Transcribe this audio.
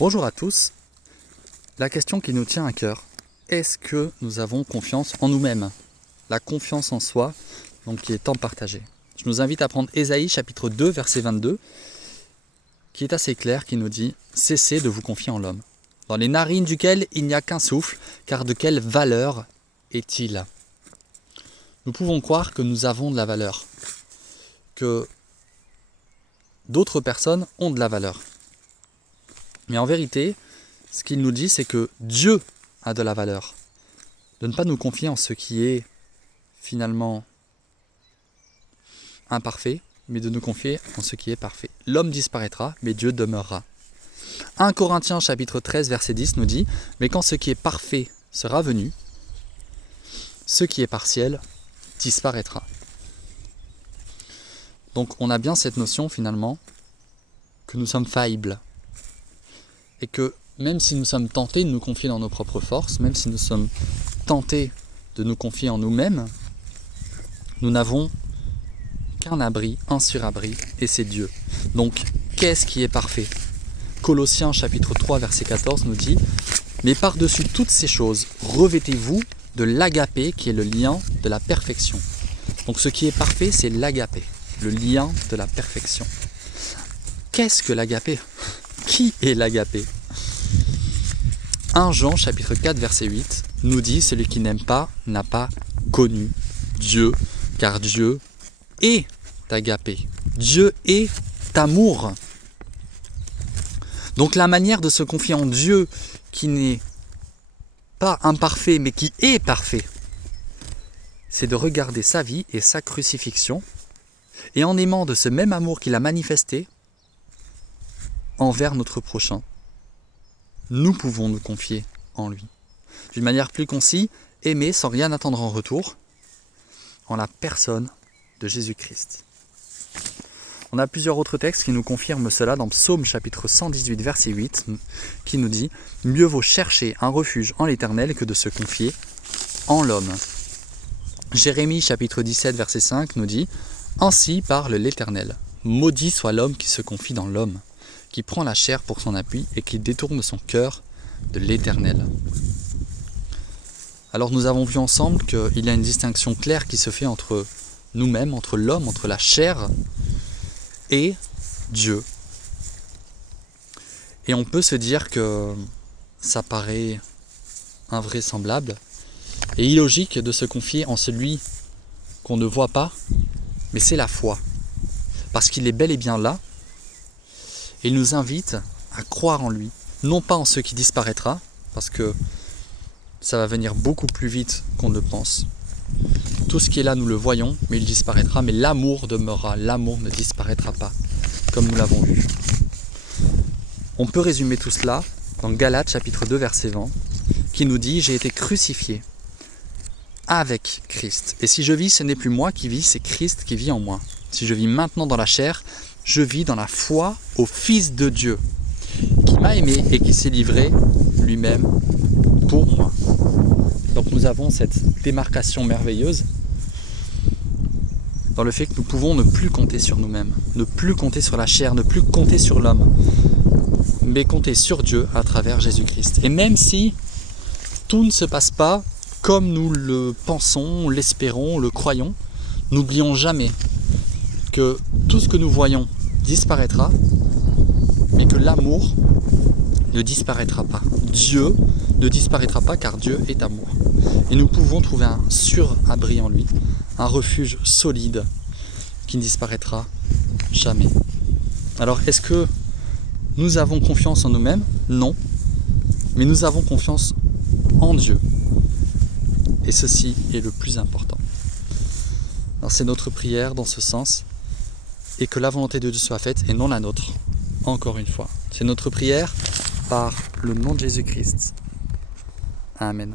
Bonjour à tous. La question qui nous tient à cœur, est-ce que nous avons confiance en nous-mêmes? La confiance en soi, donc qui est tant partagée. Je nous invite à prendre Ésaïe chapitre 2, verset 22, qui est assez clair, qui nous dit « Cessez de vous confier en l'homme, dans les narines duquel il n'y a qu'un souffle, car de quelle valeur est-il » Nous pouvons croire que nous avons de la valeur, que d'autres personnes ont de la valeur. Mais en vérité, ce qu'il nous dit, c'est que Dieu a de la valeur. De ne pas nous confier en ce qui est finalement imparfait, mais de nous confier en ce qui est parfait. L'homme disparaîtra, mais Dieu demeurera. 1 Corinthiens chapitre 13, verset 10 nous dit « Mais quand ce qui est parfait sera venu, ce qui est partiel disparaîtra. » Donc on a bien cette notion finalement que nous sommes faillibles. Et que même si nous sommes tentés de nous confier dans nos propres forces, même si nous sommes tentés de nous confier en nous-mêmes, nous n'avons qu'un abri, un surabri, et c'est Dieu. Donc, qu'est-ce qui est parfait? Colossiens chapitre 3, verset 14 nous dit « Mais par-dessus toutes ces choses, revêtez-vous de l'agapé qui est le lien de la perfection. » Donc ce qui est parfait, c'est l'agapé, le lien de la perfection. Qu'est-ce que l'agapé? Qui est l'agapé? 1 Jean chapitre 4 verset 8 nous dit « Celui qui n'aime pas n'a pas connu Dieu, car Dieu est agapé. » Dieu est amour. Donc la manière de se confier en Dieu qui n'est pas imparfait mais qui est parfait, c'est de regarder sa vie et sa crucifixion et en aimant de ce même amour qu'il a manifesté envers notre prochain, nous pouvons nous confier en lui. D'une manière plus concise, aimer sans rien attendre en retour, en la personne de Jésus-Christ. On a plusieurs autres textes qui nous confirment cela dans Psaume chapitre 118, verset 8, qui nous dit « Mieux vaut chercher un refuge en l'Éternel que de se confier en l'homme. » Jérémie chapitre 17, verset 5 nous dit « Ainsi parle l'Éternel, maudit soit l'homme qui se confie dans l'homme, qui prend la chair pour son appui et qui détourne son cœur de l'Éternel. » Alors nous avons vu ensemble qu'il y a une distinction claire qui se fait entre nous-mêmes, entre l'homme, entre la chair et Dieu. Et on peut se dire que ça paraît invraisemblable et illogique de se confier en celui qu'on ne voit pas, mais c'est la foi. Parce qu'il est bel et bien là, et il nous invite à croire en lui, non pas en ce qui disparaîtra, parce que ça va venir beaucoup plus vite qu'on ne pense. Tout ce qui est là, nous le voyons, mais il disparaîtra, mais l'amour demeurera, l'amour ne disparaîtra pas, comme nous l'avons vu. On peut résumer tout cela dans Galates chapitre 2, verset 20, qui nous dit « J'ai été crucifié avec Christ, et si je vis, ce n'est plus moi qui vis, c'est Christ qui vit en moi. Si je vis maintenant dans la chair, je vis dans la foi au Fils de Dieu, qui m'a aimé et qui s'est livré lui-même pour moi. » Donc nous avons cette démarcation merveilleuse dans le fait que nous pouvons ne plus compter sur nous-mêmes, ne plus compter sur la chair, ne plus compter sur l'homme, mais compter sur Dieu à travers Jésus-Christ. Et même si tout ne se passe pas comme nous le pensons, l'espérons, le croyons, n'oublions jamais que tout ce que nous voyons disparaîtra, mais que l'amour ne disparaîtra pas. Dieu ne disparaîtra pas car Dieu est amour. Et nous pouvons trouver un surabri en lui, un refuge solide qui ne disparaîtra jamais. Alors est-ce que nous avons confiance en nous-mêmes? Non. Mais nous avons confiance en Dieu. Et ceci est le plus important. Alors c'est notre prière dans ce sens, et que la volonté de Dieu soit faite et non la nôtre, encore une fois. C'est notre prière par le nom de Jésus-Christ. Amen.